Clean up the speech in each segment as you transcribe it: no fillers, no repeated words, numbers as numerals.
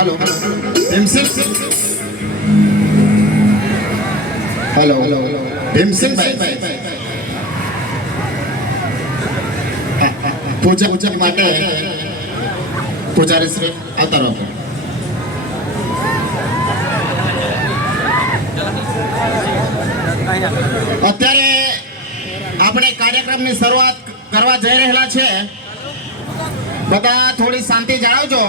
Hello Bhimsingh hello Bhimsingh भाई पूजा માટે પૂજારી શ્રી આવતા રહો. અત્યારે આપણે કાર્યક્રમની શરૂઆત કરવા જઈ રહેલા છે. બધા થોડી શાંતિ જાળવજો.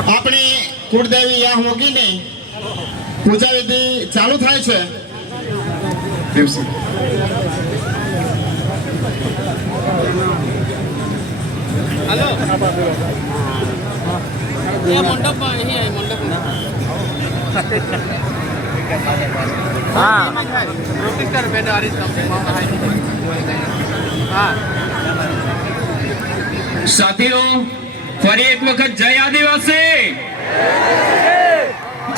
આપણી કુળદેવી યાહ મોગીને પૂજા વિધિ ચાલુ થાય છે. हेलो ये मंडप में ही है मंडप में हां प्रोटेक्टर बेनारिस हां साथियों फरी एक वक्त जय आदिवासी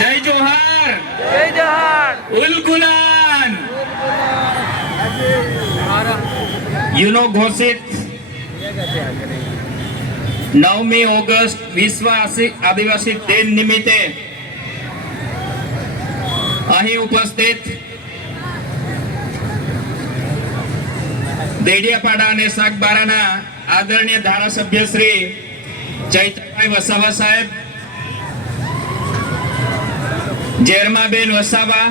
जय जोहार उल गुलान घोषित 9મી ઓગસ્ટ વિશ્વ આદિવાસી દિન નિમિત્તે અહીં ઉપસ્થિત દેડિયાપાડા અને સાગબારાના આદરણીય ધારાસભ્ય શ્રી ચૈતરભાઈ વસાવા સાહેબ, જેરમાબેન વસાવા,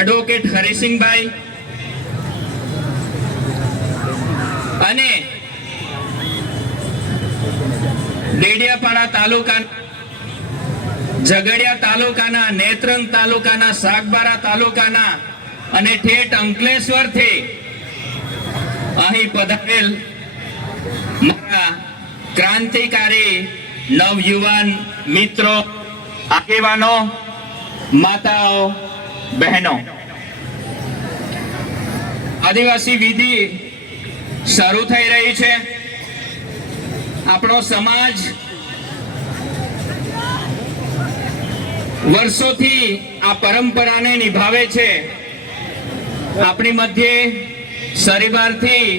એડવોકેટ હરિસિંહભાઈ અને દેડિયાપાડા તાલુકા, ઝઘડિયા તાલુકાના, નેત્રંગ તાલુકાના, સાગબારા તાલુકાના અને ઠેઠ અંકલેશ્વર થી અહીં પધારેલ મારા ક્રાંતિકારી નવયુવાન મિત્રો, આગેવાનો, માતાઓ, બહેનો, આદિવાસી વિધિ શરૂ થઈ રહી છે. આપણો સમાજ વર્ષોથી આ પરંપરાને નિભાવે છે. આપણી મધ્યે સરીબારથી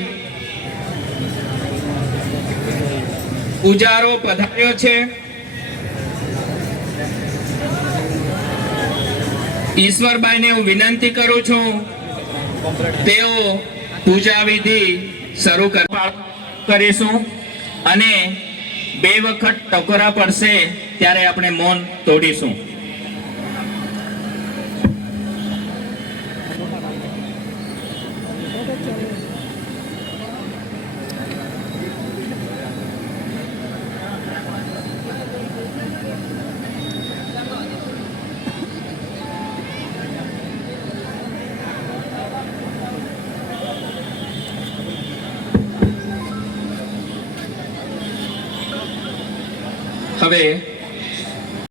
પૂજારો પધાર્યો છે. ઈશ્વરભાઈને હું વિનંતી કરું છું તેઓ પૂજા વિધિ શરૂ કરીશું અને 2 વખત ટકોરા પડશે ત્યારે આપણે મૌન તોડીશું. હવે